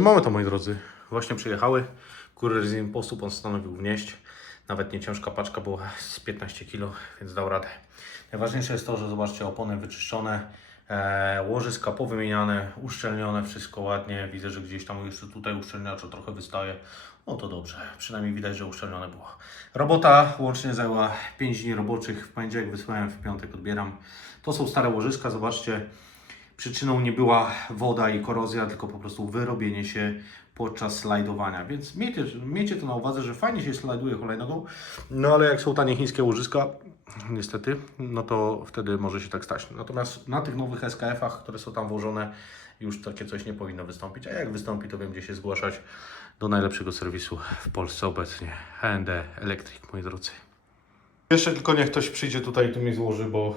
Mamy to, moi drodzy. Właśnie przyjechały. Kurier z impostu postanowił wnieść. Nawet nie ciężka paczka była z 15 kg, więc dał radę. Najważniejsze jest to, że zobaczcie, opony wyczyszczone, e, łożyska powymieniane, uszczelnione, wszystko ładnie. Widzę, że gdzieś tam jeszcze tutaj uszczelniacza trochę wystaje. No to dobrze, przynajmniej widać, że uszczelnione było. Robota łącznie zajęła 5 dni roboczych. W poniedziałek wysłałem, w piątek odbieram. To są stare łożyska, zobaczcie. Przyczyną nie była woda i korozja, tylko po prostu wyrobienie się podczas slajdowania. Więc miejcie, miejcie to na uwadze, że fajnie się slajduje hulajnogą, no ale jak są tanie chińskie łożyska, niestety, no to wtedy może się tak stać. Natomiast na tych nowych SKF-ach, które są tam włożone, już takie coś nie powinno wystąpić. A jak wystąpi, to wiem, gdzie się zgłaszać do najlepszego serwisu w Polsce obecnie. H&D Electric, moi drodzy. Jeszcze tylko niech ktoś przyjdzie tutaj i tu mi złoży, bo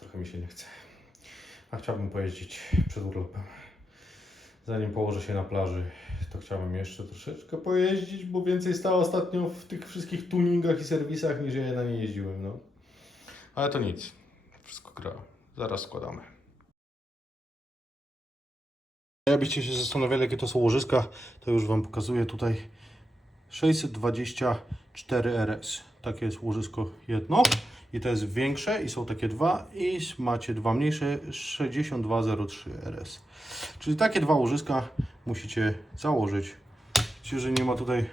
trochę mi się nie chce. A chciałbym pojeździć przed urlopem. Zanim położę się na plaży, to chciałbym jeszcze troszeczkę pojeździć, bo więcej stało ostatnio w tych wszystkich tuningach i serwisach, niż ja na nie jeździłem, no. Ale to nic. Wszystko gra. Zaraz składamy. Jakbyście się zastanawiali, jakie to są łożyska, to już Wam pokazuję tutaj. 624 RS. Takie jest łożysko jedno. I to jest większe i są takie dwa i macie dwa mniejsze 6203 RS. Czyli takie dwa łożyska musicie założyć. Myślę, że nie ma tutaj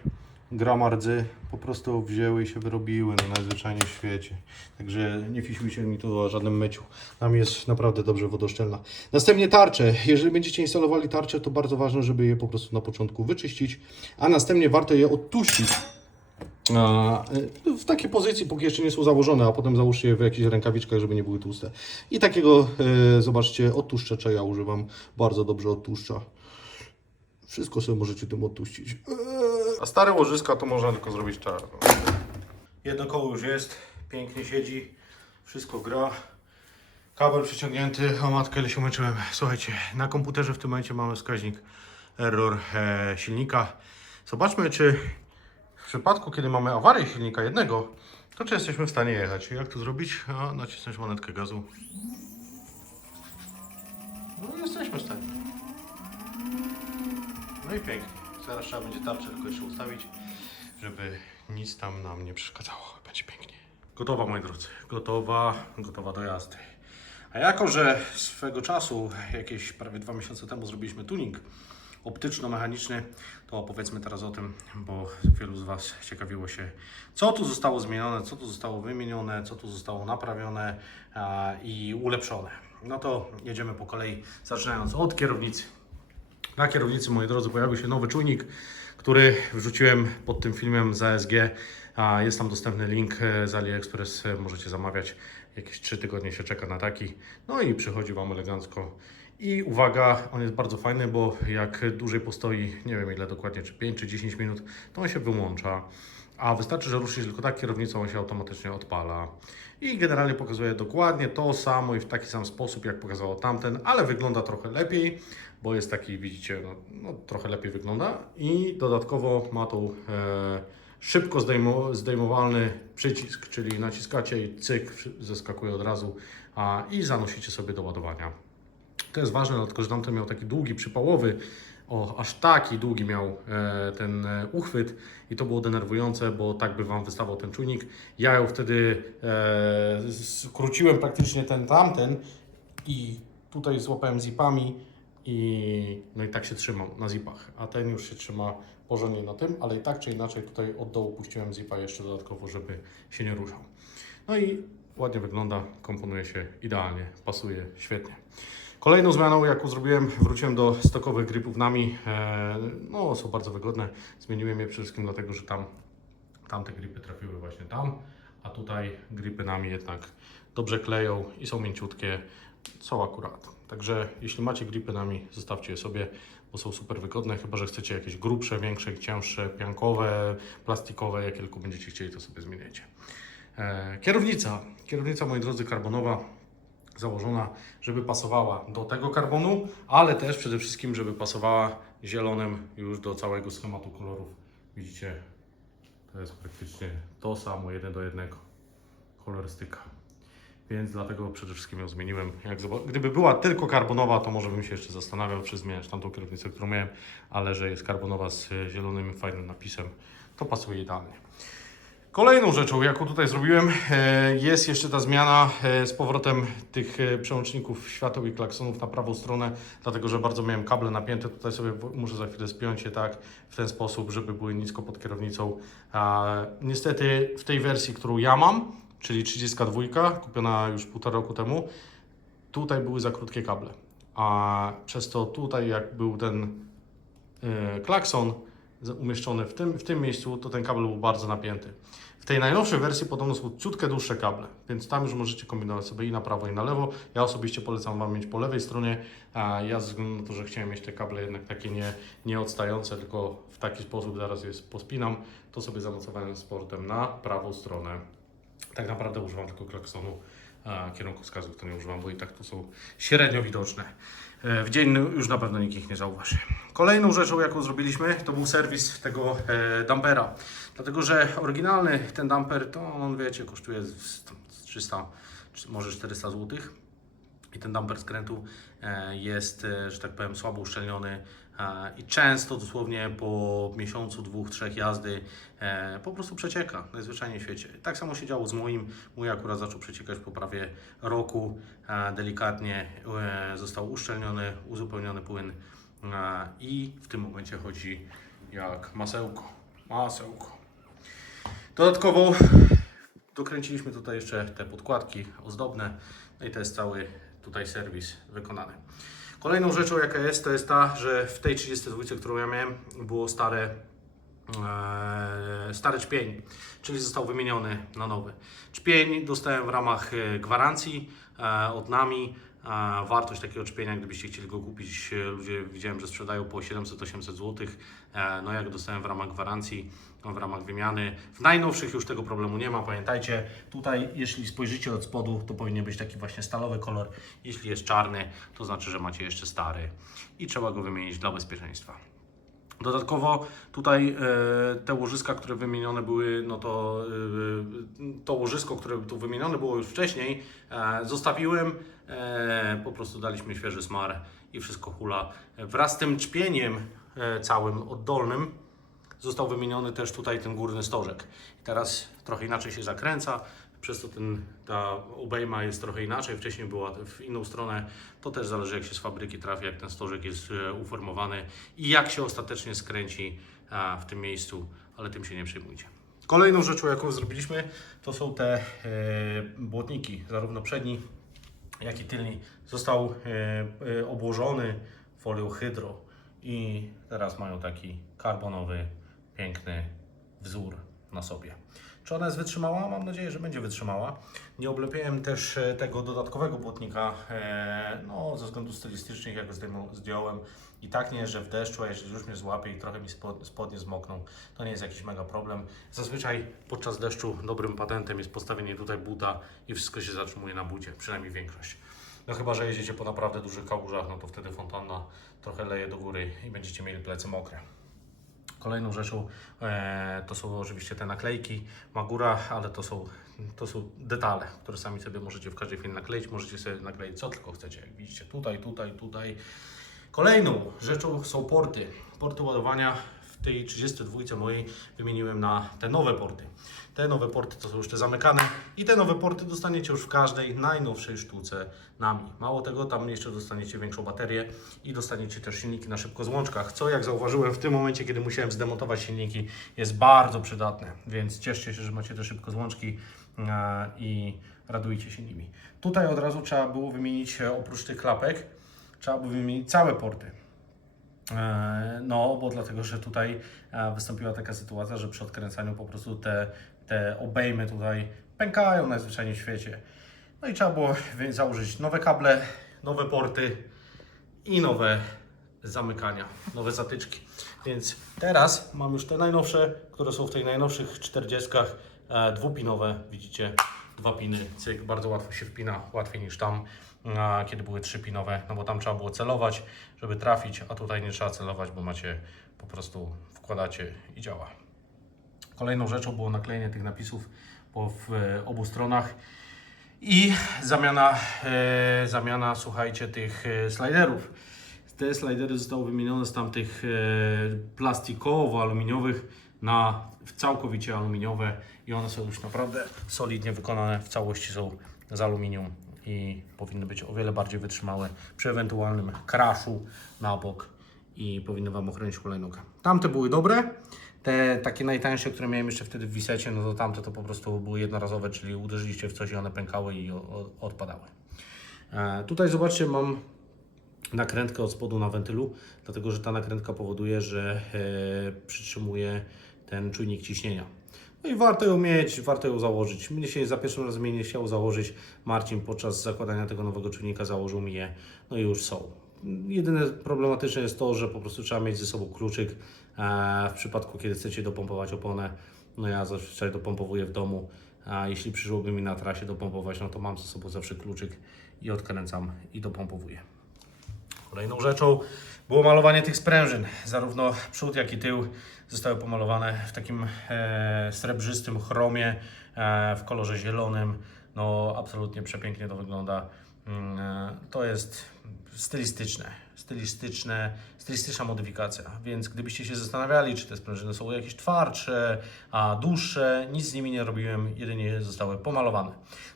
grama rdzy, po prostu wzięły i się wyrobiły no, najzwyczajniej w świecie. Także nie piszmy mi tu o żadnym myciu. Nam jest naprawdę dobrze wodoszczelna. Następnie tarcze. Jeżeli będziecie instalowali tarcze, to bardzo ważne, żeby je po prostu na początku wyczyścić, a następnie warto je odtuścić. Y, w takiej pozycji, póki jeszcze nie są założone, a potem załóżcie je w jakichś rękawiczkach, żeby nie były tłuste. I takiego, y, zobaczcie, odtłuszczacza ja używam. Bardzo dobrze odtłuszcza. Wszystko sobie możecie tym odtuścić. A stare łożyska to można tylko zrobić czarno. Jedno koło już jest, pięknie siedzi, wszystko gra. Kabel przyciągnięty, o matkę, ile się męczyłem. Słuchajcie, na komputerze w tym momencie mamy wskaźnik error e, silnika. Zobaczmy, czy przypadku, kiedy mamy awarię silnika jednego, to czy jesteśmy w stanie jechać. Jak to zrobić? A, nacisnąć manetkę gazu. No jesteśmy w stanie. No i pięknie. Zaraz trzeba będzie tarczę tylko jeszcze ustawić, żeby nic tam nam nie przeszkadzało. Będzie pięknie. Gotowa, moi drodzy. Gotowa, gotowa do jazdy. A jako, że swego czasu, jakieś prawie dwa miesiące temu zrobiliśmy tuning optyczno-mechaniczny, to opowiedzmy teraz o tym, bo wielu z Was ciekawiło się, co tu zostało zmienione, co tu zostało wymienione, co tu zostało naprawione i ulepszone. No to jedziemy po kolei, zaczynając od kierownicy. Na kierownicy, moi drodzy, pojawił się nowy czujnik, który wrzuciłem pod tym filmem z ASG. Jest tam dostępny link e, z AliExpress, e, możecie zamawiać. Jakieś 3 tygodnie się czeka na taki. No i przychodzi Wam elegancko. I uwaga, on jest bardzo fajny, bo jak dłużej postoi, nie wiem ile dokładnie, czy 5 czy 10 minut, to on się wyłącza. A wystarczy, że ruszyć tylko tak kierownicą, on się automatycznie odpala. I generalnie pokazuje dokładnie to samo i w taki sam sposób, jak pokazało tamten, ale wygląda trochę lepiej, bo jest taki, widzicie, no, no trochę lepiej wygląda. I dodatkowo ma tą e, szybko zdejmo, zdejmowalny przycisk, czyli naciskacie i cyk, zeskakuje od razu a, i zanosicie sobie do ładowania. To jest ważne, dlatego że tamten miał taki długi, przypałowy, o, aż taki długi miał e, ten e, uchwyt i to było denerwujące, bo tak by Wam wystawał ten czujnik. Ja ją wtedy e, skróciłem praktycznie ten tamten i tutaj złapałem zipami i no i tak się trzymał na zipach, a ten już się trzyma porządnie na tym, ale i tak czy inaczej tutaj od dołu puściłem zipa jeszcze dodatkowo, żeby się nie ruszał. No i ładnie wygląda, komponuje się idealnie, pasuje świetnie. Kolejną zmianą, jaką zrobiłem, wróciłem do stokowych gripów nami. E, No, są bardzo wygodne. Zmieniłem je przede wszystkim dlatego, że tam tamte gripy trafiły właśnie tam, a tutaj gripy nami jednak dobrze kleją i są mięciutkie, są akurat. Także jeśli macie gripy nami, zostawcie je sobie, bo są super wygodne, chyba że chcecie jakieś grubsze, większe, cięższe, piankowe, plastikowe, jakie tylko będziecie chcieli, to sobie zmieniajcie. E, Kierownica. Kierownica, moi drodzy, karbonowa założona, żeby pasowała do tego karbonu, ale też przede wszystkim, żeby pasowała zielonym już do całego schematu kolorów. Widzicie, to jest praktycznie to samo, jeden do jednego kolorystyka. więc dlatego przede wszystkim ją zmieniłem. Jak Gdyby była tylko karbonowa, to może bym się jeszcze zastanawiał, czy zmieniać tamtą kierownicę, którą miałem, ale że jest karbonowa z zielonym, fajnym napisem, to pasuje idealnie. Kolejną rzeczą, jaką tutaj zrobiłem, e, jest jeszcze ta zmiana e, z powrotem tych e, przełączników świateł i klaksonów na prawą stronę, dlatego że bardzo miałem kable napięte. Tutaj sobie muszę za chwilę spiąć je tak, w ten sposób, żeby były nisko pod kierownicą. Niestety w tej wersji, którą ja mam, czyli 32, kupiona już półtora roku temu, tutaj były za krótkie kable. A przez to tutaj, jak był ten klakson umieszczony w tym, w tym miejscu, to ten kabel był bardzo napięty. W tej najnowszej wersji podobno są ciutkę dłuższe kable, więc tam już możecie kombinować sobie i na prawo, i na lewo. Ja osobiście polecam Wam mieć po lewej stronie, a ja ze względu na to, że chciałem mieć te kable jednak takie nie, nie odstające, tylko w taki sposób zaraz je pospinam, to sobie zamocowałem z portem na prawą stronę. Tak naprawdę używam tylko klaksonu, a kierunkowskazów to nie używam, bo i tak tu są średnio widoczne. E, W dzień już na pewno nikt ich nie zauważy. Kolejną rzeczą, jaką zrobiliśmy, to był serwis tego e, dampera. Dlatego, że oryginalny ten damper, to on wiecie, kosztuje z- z 300, czy może 400 zł. I ten damper skrętu e, jest, że tak powiem, słabo uszczelniony i często, dosłownie po miesiącu, dwóch, trzech jazdy e, po prostu przecieka, najzwyczajniej w świecie. Tak samo się działo z moim. Mój akurat zaczął przeciekać po prawie roku. E, delikatnie e, został uszczelniony, uzupełniony płyn e, i w tym momencie chodzi jak masełko. Masełko. Dodatkowo dokręciliśmy tutaj jeszcze te podkładki ozdobne. No i to jest cały tutaj serwis wykonany. Kolejną rzeczą jaka jest, to jest ta, że w tej 32, którą ja miałem, było stare, e, stary czpień, czyli został wymieniony na nowy. Czpień dostałem w ramach e, gwarancji e, od nami. E, wartość takiego czpienia, gdybyście chcieli go kupić, e, ludzie widziałem, że sprzedają po 700-800 zł. E, no jak dostałem w ramach gwarancji, w ramach wymiany. W najnowszych już tego problemu nie ma. Pamiętajcie, tutaj jeśli spojrzycie od spodu, to powinien być taki właśnie stalowy kolor. Jeśli jest czarny, to znaczy, że macie jeszcze stary i trzeba go wymienić dla bezpieczeństwa. Dodatkowo tutaj e, te łożyska, które wymienione były, no to e, to łożysko, które tu wymienione było już wcześniej, e, zostawiłem, po prostu daliśmy świeży smar i wszystko hula. Wraz z tym czpieniem całym oddolnym został wymieniony też tutaj ten górny stożek. Teraz trochę inaczej się zakręca, przez to ten, ta obejma jest trochę inaczej, wcześniej była w inną stronę. To też zależy jak się z fabryki trafi, jak ten stożek jest e, uformowany i jak się ostatecznie skręci w tym miejscu, ale tym się nie przejmujcie. Kolejną rzeczą, jaką zrobiliśmy, to są te e, błotniki, zarówno przedni, jak i tylni. Został e, obłożony folią hydro i teraz mają taki karbonowy, piękny wzór na sobie. Czy ona jest wytrzymała? Mam nadzieję, że będzie wytrzymała. Nie oblepiałem też e, tego dodatkowego błotnika, e, no ze względów stylistycznych, jak go zdjąłem. I tak nie, że w deszczu, a jeśli już mnie złapie i trochę mi spod, spodnie zmokną, to nie jest jakiś mega problem. Zazwyczaj podczas deszczu dobrym patentem jest postawienie tutaj buta i wszystko się zatrzymuje na bucie, przynajmniej większość. No chyba, że jedziecie po naprawdę dużych kałużach, no to wtedy fontanna trochę leje do góry i będziecie mieli plecy mokre. Kolejną rzeczą e, to są oczywiście te naklejki Magura, ale to są, to są detale, które sami sobie możecie w każdej chwili nakleić. Możecie sobie nakleić co tylko chcecie. Jak widzicie tutaj, tutaj, tutaj. Kolejną rzeczą są porty. Porty ładowania w tej 32 mojej wymieniłem na te nowe porty. Te nowe porty to są te zamykane i te nowe porty dostaniecie już w każdej najnowszej sztuce nami. Mało tego, tam jeszcze dostaniecie większą baterię i dostaniecie też silniki na szybkozłączkach, co jak zauważyłem w tym momencie, kiedy musiałem zdemontować silniki, jest bardzo przydatne, więc cieszcie się, że macie te szybkozłączki e, i radujcie się nimi. Tutaj od razu trzeba było wymienić e, oprócz tych klapek, trzeba było wymienić całe porty. E, No, bo dlatego, że tutaj wystąpiła taka sytuacja, że przy odkręcaniu po prostu te, te obejmy tutaj pękają najzwyczajniej w świecie. No i trzeba było wy- założyć nowe kable, nowe porty i nowe zamykania, nowe zatyczki. Więc teraz mam już te najnowsze, które są w tych najnowszych 40, e, dwupinowe, widzicie, dwa piny, cyk, bardzo łatwo się wpina, łatwiej niż tam, a, kiedy były trzypinowe, no bo tam trzeba było celować, żeby trafić, a tutaj nie trzeba celować, bo macie po prostu wkładacie i działa. Kolejną rzeczą było naklejenie tych napisów po e, obu stronach. I zamiana, e, zamiana słuchajcie, tych e, sliderów. Te slidery zostały wymienione z tamtych plastikowo-aluminiowych na całkowicie aluminiowe i one są już naprawdę solidnie wykonane, w całości są z aluminium i powinny być o wiele bardziej wytrzymałe przy ewentualnym crashu na bok i powinny Wam ochronić hulajnogę. Tamte były dobre, te takie najtańsze, które miałem jeszcze wtedy w Wisecie, no to tamte to po prostu były jednorazowe, czyli uderzyliście w coś i one pękały i odpadały. E, tutaj zobaczcie, mam nakrętkę od spodu na wentylu, dlatego że ta nakrętka powoduje, że e, przytrzymuje ten czujnik ciśnienia. No i warto ją mieć, warto ją założyć. Mnie się za pierwszym razem nie chciało założyć. Marcin podczas zakładania tego nowego czujnika założył mi je, no i już są. Jedyne problematyczne jest to, że po prostu trzeba mieć ze sobą kluczyk w przypadku, kiedy chcecie dopompować oponę. No ja zazwyczaj dopompowuję w domu, a jeśli przyszłoby mi na trasie dopompować, no to mam ze sobą zawsze kluczyk i odkręcam i dopompowuję. Kolejną rzeczą było malowanie tych sprężyn. Zarówno przód, jak i tył zostały pomalowane w takim e, srebrzystym chromie, e, w kolorze zielonym. No, absolutnie przepięknie to wygląda. Mm, e, to jest stylistyczne, stylistyczne, stylistyczna modyfikacja. Więc gdybyście się zastanawiali, czy te sprężyny są jakieś twardsze, a dłuższe, nic z nimi nie robiłem, jedynie zostały pomalowane.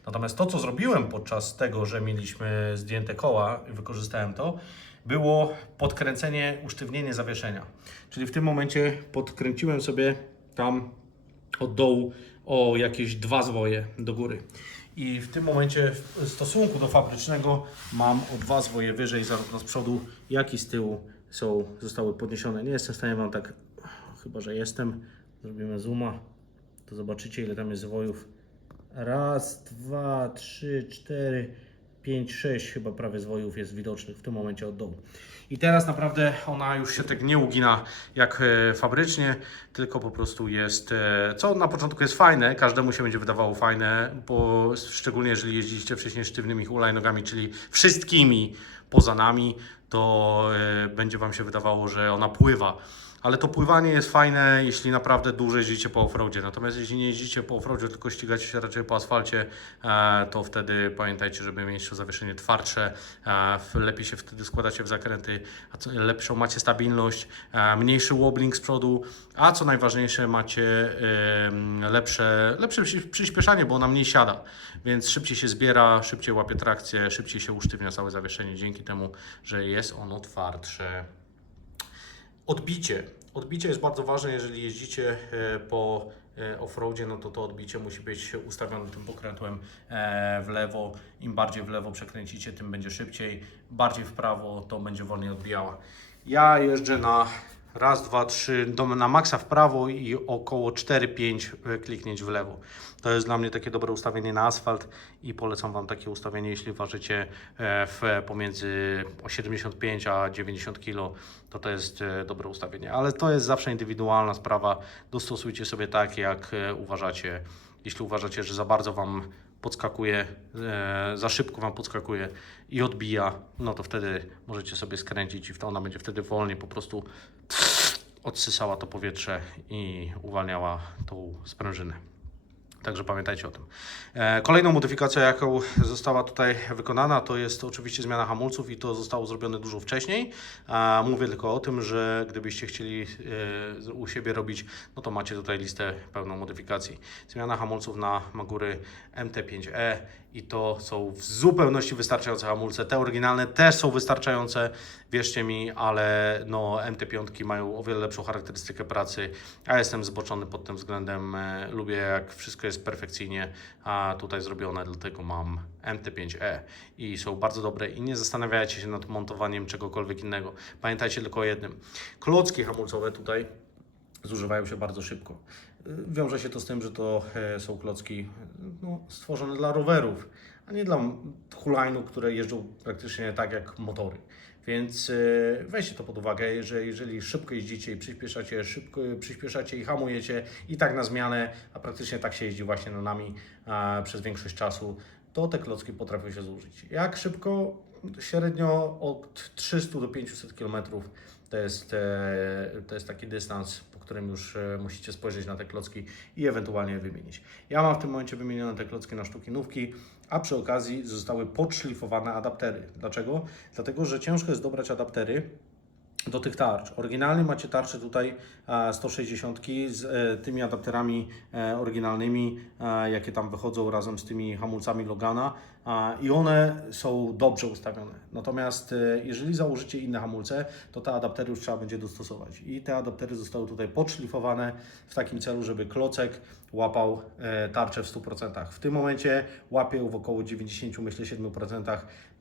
Natomiast to, co zrobiłem podczas tego, że mieliśmy zdjęte koła, wykorzystałem to, było podkręcenie, usztywnienie zawieszenia. Czyli w tym momencie podkręciłem sobie tam od dołu o jakieś dwa zwoje do góry. I w tym momencie w stosunku do fabrycznego mam o dwa zwoje wyżej, zarówno z przodu, jak i z tyłu są, zostały podniesione. Nie jestem w stanie Wam tak, chyba że jestem, zrobimy zooma, to zobaczycie ile tam jest zwojów. Raz, dwa, trzy, cztery, pięć, sześć chyba prawie zwojów jest widocznych w tym momencie od dołu. I teraz naprawdę ona już się tak nie ugina jak e, fabrycznie, tylko po prostu jest, e, co na początku jest fajne, każdemu się będzie wydawało fajne, bo szczególnie jeżeli jeździliście wcześniej sztywnymi hulajnogami, czyli wszystkimi poza nami, to e, będzie Wam się wydawało, że ona pływa. Ale to pływanie jest fajne, jeśli naprawdę dłużej jeździcie po offroadzie. Natomiast jeśli nie jeździcie po offroadzie, tylko ścigacie się raczej po asfalcie, e, to wtedy pamiętajcie, żeby mieć to zawieszenie twardsze. e, Lepiej się wtedy składacie w zakręty, lepszą macie stabilność, e, mniejszy wobbling z przodu, a co najważniejsze macie lepsze, lepsze przy- przyspieszanie, bo ona mniej siada. Więc szybciej się zbiera, szybciej łapie trakcję, szybciej się usztywnia całe zawieszenie dzięki temu, że jest ono twardsze. Odbicie. Odbicie jest bardzo ważne, jeżeli jeździcie e, po e, offroadzie, no to to odbicie musi być ustawione tym pokrętłem e, w lewo. Im bardziej w lewo przekręcicie, tym będzie szybciej. Bardziej w prawo, to będzie wolniej odbijała. Ja jeżdżę na raz, dwa, trzy, na maksa w prawo i około 4-5 kliknięć w lewo. To jest dla mnie takie dobre ustawienie na asfalt i polecam Wam takie ustawienie, jeśli ważycie e, w pomiędzy 75 a 90 kg, to to jest e, dobre ustawienie. Ale to jest zawsze indywidualna sprawa. Dostosujcie sobie tak, jak e, uważacie. Jeśli uważacie, że za bardzo Wam podskakuje, e, za szybko Wam podskakuje i odbija, no to wtedy możecie sobie skręcić i ona będzie wtedy wolniej po prostu odsysała to powietrze i uwalniała tą sprężynę. Także pamiętajcie o tym. E, Kolejną modyfikacją, jaką została tutaj wykonana, to jest oczywiście zmiana hamulców i to zostało zrobione dużo wcześniej. Mówię tylko o tym, że gdybyście chcieli e, u siebie robić, no to macie tutaj listę pełną modyfikacji. Zmiana hamulców na Magury MT5E i to są w zupełności wystarczające hamulce. Te oryginalne też są wystarczające, wierzcie mi, ale no MT5 mają o wiele lepszą charakterystykę pracy. Ja jestem zboczony pod tym względem. E, Lubię jak wszystko jest perfekcyjnie a tutaj zrobione, dlatego mam MT5E i są bardzo dobre i nie zastanawiajcie się nad montowaniem czegokolwiek innego. Pamiętajcie tylko o jednym. Klocki hamulcowe tutaj zużywają się bardzo szybko. Y, Wiąże się to z tym, że to e, są klocki no, stworzone dla rowerów, a nie dla hulajnóg, które jeżdżą praktycznie tak jak motory. Więc e, weźcie to pod uwagę, że jeżeli szybko jeździcie i przyspieszacie, szybko przyspieszacie i hamujecie i tak na zmianę, a praktycznie tak się jeździ właśnie na nami przez większość czasu, to te klocki potrafią się zużyć. Jak szybko? Średnio od 300 do 500 km to jest, e, to jest taki dystans, po którym już e, musicie spojrzeć na te klocki i ewentualnie je wymienić. Ja mam w tym momencie wymienione te klocki na sztuki nówki, a przy okazji zostały podszlifowane adaptery. Dlaczego? Dlatego, że ciężko jest dobrać adaptery do tych tarcz. Oryginalnie macie tarcze tutaj e, 160 z e, tymi adapterami e, oryginalnymi, e, jakie tam wychodzą razem z tymi hamulcami Logana e, i one są dobrze ustawione. Natomiast e, jeżeli założycie inne hamulce, to te adaptery już trzeba będzie dostosować. I te adaptery zostały tutaj podszlifowane w takim celu, żeby klocek łapał e, tarczę w 100%. W tym momencie łapie w około 90, myślę 7%.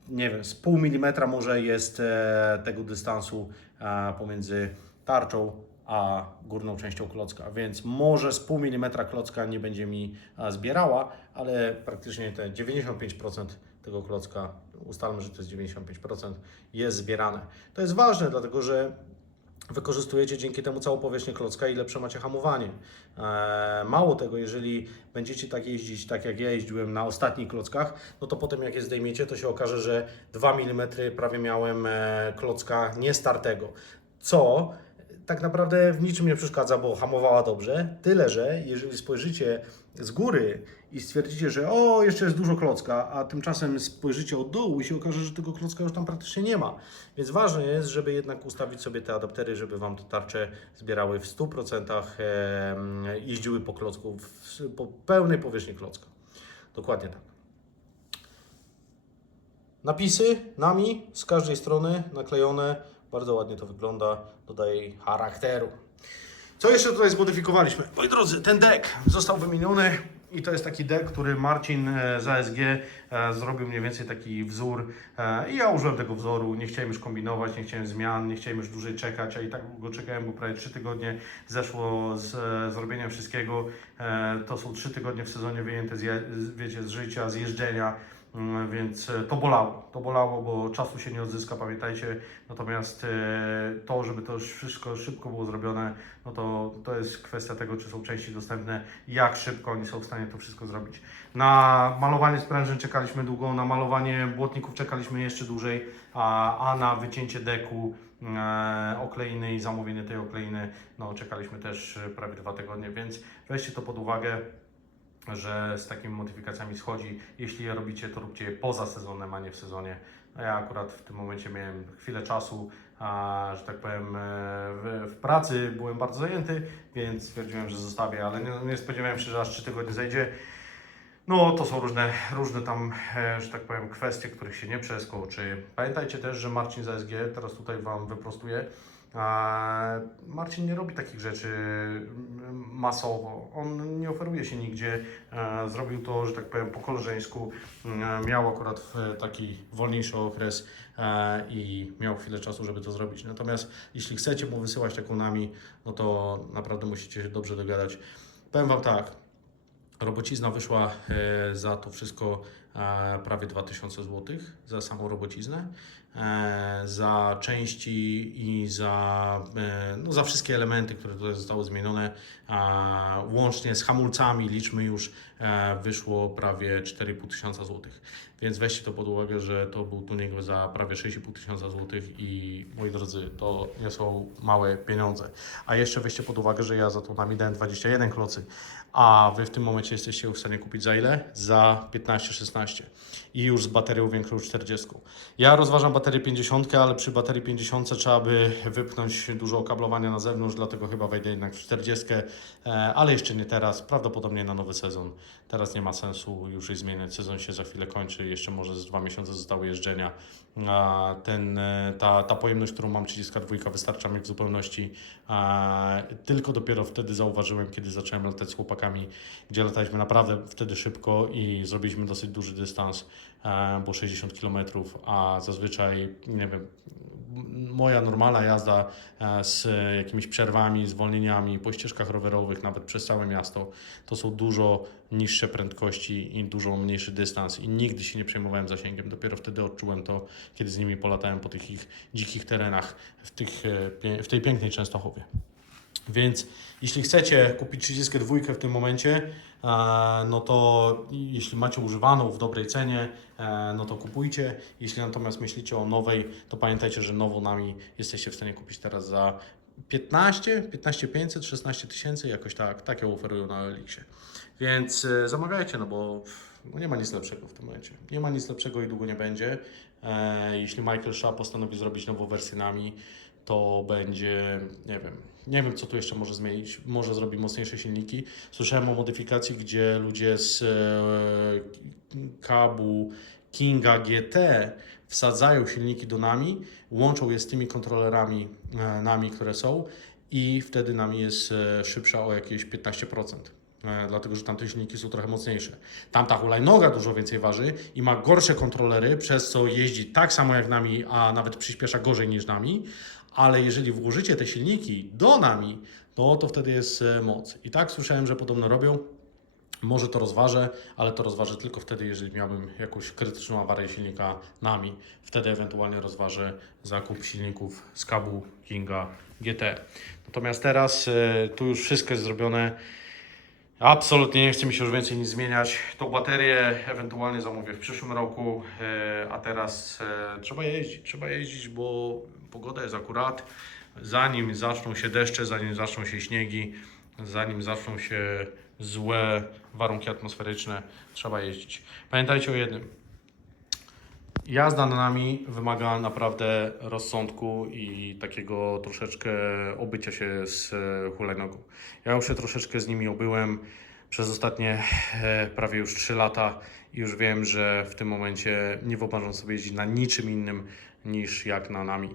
Nie wiem, z pół milimetra może jest e, tego dystansu e, pomiędzy tarczą a górną częścią klocka, więc może z pół milimetra klocka nie będzie mi e, zbierała, ale praktycznie te 95% tego klocka, ustalmy, że to jest 95%, jest zbierane. To jest ważne, dlatego że wykorzystujecie dzięki temu całą powierzchnię klocka i lepsze macie hamowanie. E, mało tego, jeżeli będziecie tak jeździć, tak jak ja jeździłem na ostatnich klockach, no to potem jak je zdejmiecie, to się okaże, że 2 mm prawie miałem e, klocka niestartego, co tak naprawdę w niczym nie przeszkadza, bo hamowała dobrze. Tyle, że jeżeli spojrzycie z góry i stwierdzicie, że o, jeszcze jest dużo klocka, a tymczasem spojrzycie od dołu i się okaże, że tego klocka już tam praktycznie nie ma. Więc ważne jest, żeby jednak ustawić sobie te adaptery, żeby Wam te tarcze zbierały w 100%, em, jeździły po klocku, w, po pełnej powierzchni klocka. Dokładnie tak. Napisy nami z każdej strony naklejone. Bardzo ładnie to wygląda, dodaje charakteru. Co jeszcze tutaj zmodyfikowaliśmy? Moi drodzy, ten dek został wymieniony i to jest taki dek, który Marcin e, z ASG e, zrobił mniej więcej taki wzór e, i ja użyłem tego wzoru, nie chciałem już kombinować, nie chciałem zmian, nie chciałem już dłużej czekać, a i tak go czekałem, bo prawie 3 tygodnie zeszło z zrobienia wszystkiego. To są 3 tygodnie w sezonie wyjęte z, wiecie, z życia, z jeżdżenia. Mm, Więc e, to bolało, to bolało, bo czasu się nie odzyska, pamiętajcie. Natomiast e, to, żeby to wszystko szybko było zrobione, no to, to jest kwestia tego, czy są części dostępne, jak szybko oni są w stanie to wszystko zrobić. Na malowanie sprężyn czekaliśmy długo, na malowanie błotników czekaliśmy jeszcze dłużej, a, a na wycięcie deku e, okleiny i zamówienie tej okleiny, no czekaliśmy też prawie dwa tygodnie, więc weźcie to pod uwagę że z takimi modyfikacjami schodzi. Jeśli je robicie, to róbcie je poza sezonem, a nie w sezonie. No ja akurat w tym momencie miałem chwilę czasu, a, że tak powiem, e, w, w pracy byłem bardzo zajęty, więc stwierdziłem, że zostawię, ale nie, nie spodziewałem się, że aż 3 tygodnie zajdzie. No, to są różne, różne tam, e, że tak powiem, kwestie, których się nie przeskoczy. Pamiętajcie też, że Marcin z ASG, teraz tutaj Wam wyprostuję, a Marcin nie robi takich rzeczy mm, masowo. On nie oferuje się nigdzie. E, Zrobił to, że tak powiem, po koleżeńsku. E, Miał akurat w taki wolniejszy okres e, i miał chwilę czasu, żeby to zrobić. Natomiast jeśli chcecie mu wysyłać taką nami, no to naprawdę musicie się dobrze dogadać. Powiem Wam tak, Robocizna wyszła e, za to wszystko e, prawie 2000 zł za samą robociznę. E, za części i za, e, no, za wszystkie elementy, które tutaj zostały zmienione, łącznie z hamulcami, liczmy już, e, wyszło prawie 4,5 tysiąca złotych. Więc weźcie to pod uwagę, że to był tuning za prawie 6,5 tysiąca złotych i moi drodzy, to nie są małe pieniądze. A jeszcze weźcie pod uwagę, że ja za to nami dałem 21 klocy, a Wy w tym momencie jesteście w stanie kupić za ile? Za 15-16 i już z baterią większą 40. Ja rozważam baterię 50, ale przy baterii 50 trzeba by wypchnąć dużo okablowania na zewnątrz, dlatego chyba wejdę jednak w 40, e, ale jeszcze nie teraz, prawdopodobnie na nowy sezon. Teraz nie ma sensu już jej zmieniać, sezon się za chwilę kończy, jeszcze może z dwa miesiące zostały jeżdżenia. Ten, e, ta, ta pojemność, którą mam 32 wystarcza mi w zupełności. Tylko dopiero wtedy zauważyłem, kiedy zacząłem latać z chłopakami, gdzie lataliśmy naprawdę wtedy szybko i zrobiliśmy dosyć duży dystans, e, bo 60 km, a zazwyczaj, nie wiem, moja normalna jazda e, z jakimiś przerwami, zwolnieniami po ścieżkach rowerowych, nawet przez całe miasto, to są dużo niższe prędkości i dużo mniejszy dystans i nigdy się nie przejmowałem zasięgiem. Dopiero wtedy odczułem to, kiedy z nimi polatałem po tych ich dzikich terenach w, tych, e, w tej pięknej Częstochowie. Więc jeśli chcecie kupić 32 w tym momencie, e, no to jeśli macie używaną w dobrej cenie, e, no to kupujcie. Jeśli natomiast myślicie o nowej, to pamiętajcie, że nową nami jesteście w stanie kupić teraz za 15, 15 500, 16 tysięcy, jakoś tak, takie oferują na Elixie. Więc e, zamawiajcie, no bo no nie ma nic lepszego w tym momencie. Nie ma nic lepszego i długo nie będzie. Jeśli Michael Shaw postanowi zrobić nową wersję nami, to będzie, nie wiem, nie wiem co tu jeszcze może zmienić. Może zrobi mocniejsze silniki. Słyszałem o modyfikacji, gdzie ludzie z e, kabu Kinga GT wsadzają silniki do nami, łączą je z tymi kontrolerami e, nami, które są i wtedy nami jest e, szybsza o jakieś 15%. E, Dlatego, że tamte silniki są trochę mocniejsze. Tamta hulajnoga dużo więcej waży i ma gorsze kontrolery, przez co jeździ tak samo jak nami, a nawet przyspiesza gorzej niż nami. Ale jeżeli włożycie te silniki do nami, no to wtedy jest e, moc. I tak słyszałem, że podobno robią. Może to rozważę, ale to rozważę tylko wtedy, jeżeli miałbym jakąś krytyczną awarię silnika nami. Wtedy ewentualnie rozważę zakup silników z Kabu Kinga GT. Natomiast teraz e, tu już wszystko jest zrobione. Absolutnie nie chce mi się już więcej nic zmieniać. Tą baterię ewentualnie zamówię w przyszłym roku, e, a teraz trzeba jeździć. Trzeba jeździć, bo pogoda jest akurat. Zanim zaczną się deszcze, zanim zaczną się śniegi, zanim zaczną się złe warunki atmosferyczne, trzeba jeździć. Pamiętajcie o jednym. Jazda na nami wymaga naprawdę rozsądku i takiego troszeczkę obycia się z e, hulajnogą. Ja już się troszeczkę z nimi obyłem przez ostatnie e, prawie już 3 lata i już wiem, że w tym momencie nie wyobrażam sobie jeździć na niczym innym niż jak na nami.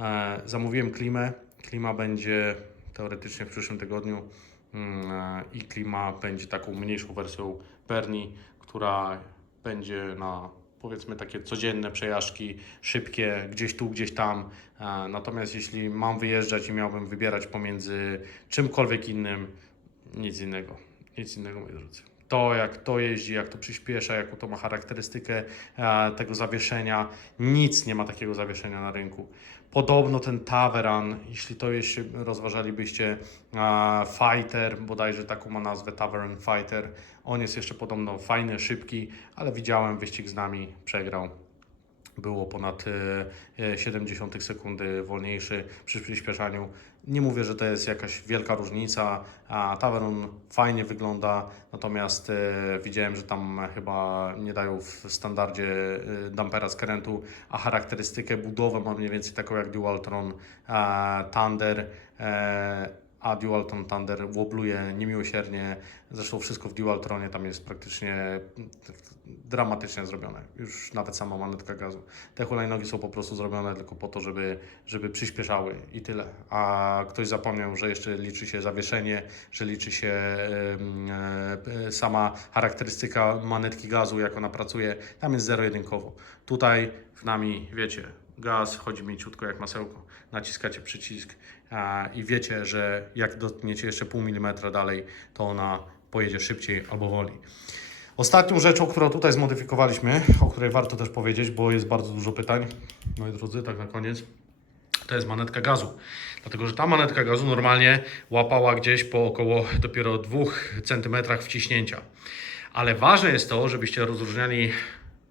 E, Zamówiłem klimę. Klima będzie teoretycznie w przyszłym tygodniu mm, e, i klima będzie taką mniejszą wersją Berni, która będzie na powiedzmy takie codzienne przejażdżki, szybkie, gdzieś tu, gdzieś tam. E, Natomiast jeśli mam wyjeżdżać i miałbym wybierać pomiędzy czymkolwiek innym, nic innego, nic innego moi drodzy. To jak to jeździ, jak to przyspiesza, jaką to ma charakterystykę e, tego zawieszenia, nic nie ma takiego zawieszenia na rynku. Podobno ten Taveran, jeśli to jeszcze rozważalibyście, e, Fighter, bodajże taką ma nazwę Tavern Fighter, on jest jeszcze podobno fajny, szybki, ale widziałem wyścig z nami, przegrał. Było ponad e, e, 0,7 sekundy wolniejszy przy przyspieszaniu. Nie mówię, że to jest jakaś wielka różnica, Tavern fajnie wygląda, natomiast e, widziałem, że tam chyba nie dają w standardzie e, dampera skrętu, a charakterystykę, budowę ma mniej więcej taką jak Dualtron e, Thunder. A Dualtron Thunder łobluje niemiłosiernie. Zresztą wszystko w Dualtronie tam jest praktycznie dramatycznie zrobione. Już nawet sama manetka gazu. Te hulajnogi są po prostu zrobione tylko po to, żeby, żeby przyspieszały i tyle. A ktoś zapomniał, że jeszcze liczy się zawieszenie, że liczy się e, sama charakterystyka manetki gazu, jak ona pracuje. Tam jest zero-jedynkowo. Tutaj w nami, wiecie, gaz chodzi mięciutko jak masełko. Naciskacie przycisk i wiecie, że jak dotkniecie jeszcze pół milimetra dalej, to ona pojedzie szybciej albo wolniej. Ostatnią rzeczą, którą tutaj zmodyfikowaliśmy, o której warto też powiedzieć, bo jest bardzo dużo pytań, moi drodzy, tak na koniec, to jest manetka gazu. Dlatego, że ta manetka gazu normalnie łapała gdzieś po około dopiero 2 cm wciśnięcia. Ale ważne jest to, żebyście rozróżniali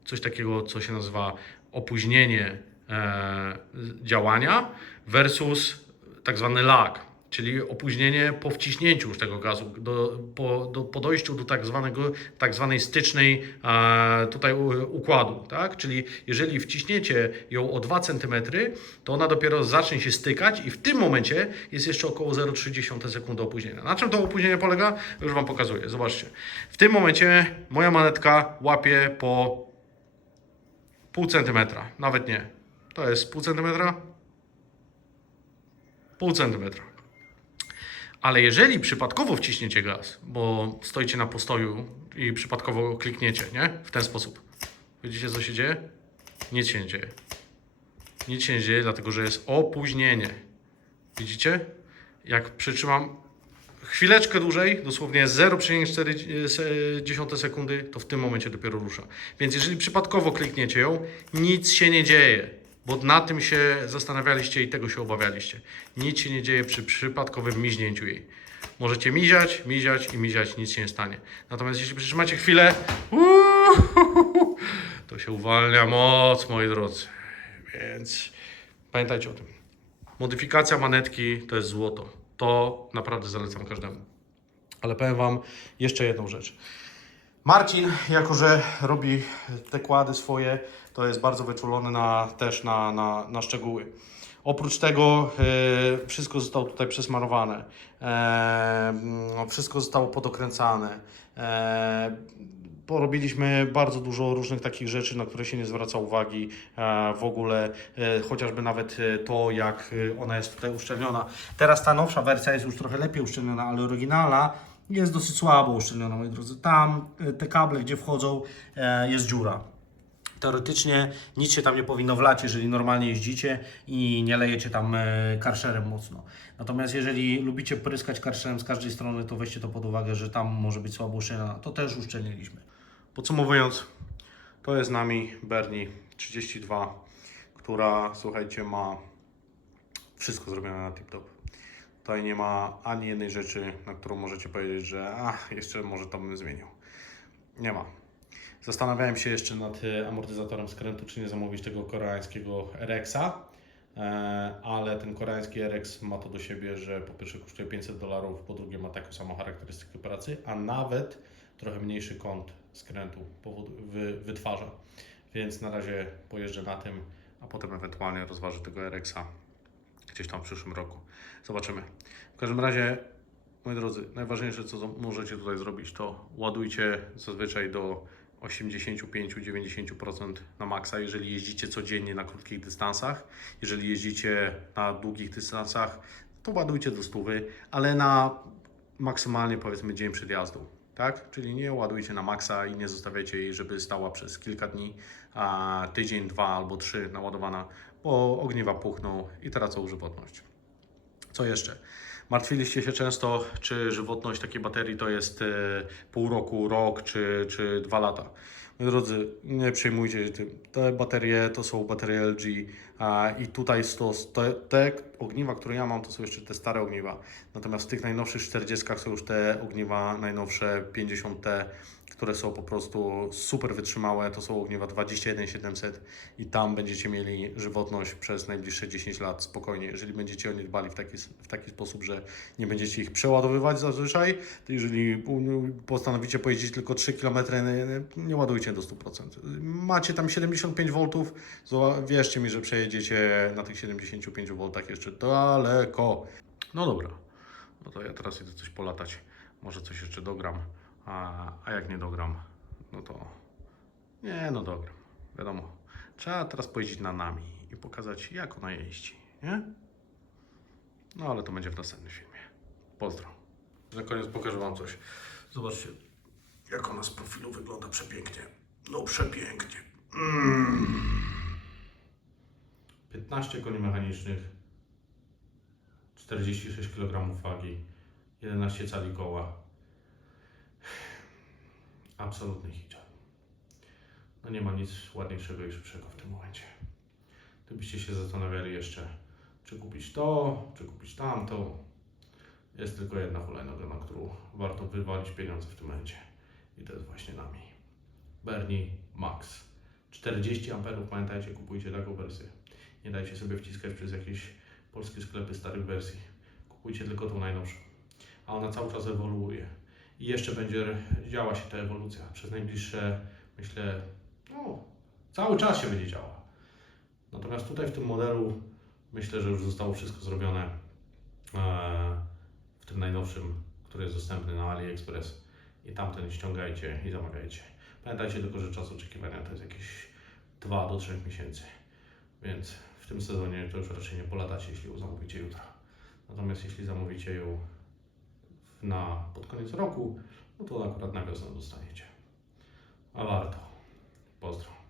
coś takiego, co się nazywa opóźnienie e, działania versus tak zwany lag, czyli opóźnienie po wciśnięciu już tego gazu, do, po, do, po dojściu do tak, zwanego, tak zwanej stycznej e, tutaj układu, tak? Czyli jeżeli wciśniecie ją o 2 cm, to ona dopiero zacznie się stykać i w tym momencie jest jeszcze około 0,3 sekundy opóźnienia. Na czym to opóźnienie polega? Już Wam pokazuję, zobaczcie. W tym momencie moja manetka łapie po pół centymetra, nawet nie. To jest pół centymetra? Pół centymetra. Ale jeżeli przypadkowo wciśniecie gaz, bo stoicie na postoju i przypadkowo klikniecie, nie? W ten sposób. Widzicie, co się dzieje? Nic się nie dzieje. Nic się nie dzieje, dlatego że jest opóźnienie. Widzicie? Jak przytrzymam chwileczkę dłużej, dosłownie 0,4 sekundy, to w tym momencie dopiero rusza. Więc jeżeli przypadkowo klikniecie ją, nic się nie dzieje. Bo na tym się zastanawialiście i tego się obawialiście. Nic się nie dzieje przy przypadkowym miźnięciu jej. Możecie miziać, miziać i miziać, nic się nie stanie. Natomiast jeśli przytrzymacie chwilę, to się uwalnia moc, moi drodzy. Więc pamiętajcie o tym. Modyfikacja manetki to jest złoto. To naprawdę zalecam każdemu. Ale powiem Wam jeszcze jedną rzecz. Marcin, jako że robi te kłady swoje, to jest bardzo wyczulony na, też na, na, na szczegóły. Oprócz tego e, wszystko zostało tutaj przesmarowane, e, mm, wszystko zostało podokręcane. E, porobiliśmy bardzo dużo różnych takich rzeczy, na które się nie zwraca uwagi e, w ogóle, e, chociażby nawet to, jak ona jest tutaj uszczelniona. Teraz ta nowsza wersja jest już trochę lepiej uszczelniona, ale oryginalna jest dosyć słabo uszczelniona, moi drodzy. Tam te kable, gdzie wchodzą, jest dziura. Teoretycznie nic się tam nie powinno wlać, jeżeli normalnie jeździcie i nie lejecie tam e, karszerem mocno. Natomiast jeżeli lubicie pryskać karszerem z każdej strony, to weźcie to pod uwagę, że tam może być słabo uszczelniona. To też uszczelniliśmy. Podsumowując, to jest z nami Bernie 32, która, słuchajcie, ma wszystko zrobione na tip-top. Tutaj nie ma ani jednej rzeczy, na którą możecie powiedzieć, że a, jeszcze może to bym zmienił. Nie ma. Zastanawiałem się jeszcze nad e, amortyzatorem skrętu, czy nie zamówić tego koreańskiego RX-a, e, ale ten koreański RX ma to do siebie, że po pierwsze kosztuje 500 dolarów, po drugie ma taką samą charakterystykę pracy, a nawet trochę mniejszy kąt skrętu wytwarza. Więc na razie pojeżdżę na tym, a potem ewentualnie rozważę tego RX-a gdzieś tam w przyszłym roku. Zobaczymy. W każdym razie, moi drodzy, najważniejsze co możecie tutaj zrobić, to ładujcie zazwyczaj do 85-90% na maksa, jeżeli jeździcie codziennie na krótkich dystansach. Jeżeli jeździcie na długich dystansach, to ładujcie do stówy, ale na maksymalnie powiedzmy dzień przed jazdą. Tak? Czyli nie ładujcie na maksa i nie zostawiajcie jej, żeby stała przez kilka dni, a tydzień, dwa albo trzy naładowana, bo ogniwa puchną i tracą żywotność. Co jeszcze? Martwiliście się często, czy żywotność takiej baterii to jest e, pół roku, rok czy, czy dwa lata. Moi drodzy, nie przejmujcie się tym. Te baterie to są baterie LG i tutaj stos, te, te ogniwa, które ja mam, to są jeszcze te stare ogniwa. Natomiast w tych najnowszych 40 są już te ogniwa najnowsze 50T, które są po prostu super wytrzymałe. To są ogniwa 21700 i tam będziecie mieli żywotność przez najbliższe 10 lat spokojnie. Jeżeli będziecie o nie dbali w taki, w taki sposób, że nie będziecie ich przeładowywać zazwyczaj, jeżeli postanowicie pojeździć tylko 3 km, nie, ładujcie do 100%. Macie tam 75 V, wierzcie mi, że przejedziecie na tych 75 V jeszcze daleko. No dobra, no to ja teraz idę coś polatać. Może coś jeszcze dogram. A, a jak nie dogram, no to nie, no dogram. Wiadomo, trzeba teraz pojeździć na nami i pokazać, jak ona jeździ, nie? No ale to będzie w następnym filmie. Pozdro. Na koniec pokażę Wam coś. Zobaczcie, jak ona z profilu wygląda przepięknie. No przepięknie. Mm. 15 koni mechanicznych, 46 kg wagi, 11 cali koła. Absolutny hicior. No nie ma nic ładniejszego i szybszego w tym momencie. Gdybyście się zastanawiali jeszcze, czy kupić to, czy kupić tamto, jest tylko jedna hulajnoga, na którą warto wywalić pieniądze w tym momencie. I to jest właśnie nami. Bernie Max. 40 amperów, pamiętajcie, kupujcie taką wersję. Nie dajcie sobie wciskać przez jakieś polskie sklepy starych wersji. Kupujcie tylko tą najnowszą. A ona cały czas ewoluuje. I jeszcze będzie działa się ta ewolucja przez najbliższe, myślę, no, cały czas się będzie działała. Natomiast tutaj w tym modelu myślę, że już zostało wszystko zrobione e, w tym najnowszym, który jest dostępny na AliExpress. I tamten ściągajcie i zamawiajcie. Pamiętajcie tylko, że czas oczekiwania to jest jakieś 2 do 3 miesięcy. Więc w tym sezonie to już raczej nie polatacie, jeśli ją zamówicie jutro. Natomiast jeśli zamówicie ją na, pod koniec roku, no to akurat na wiosnę dostaniecie. A warto. Pozdro.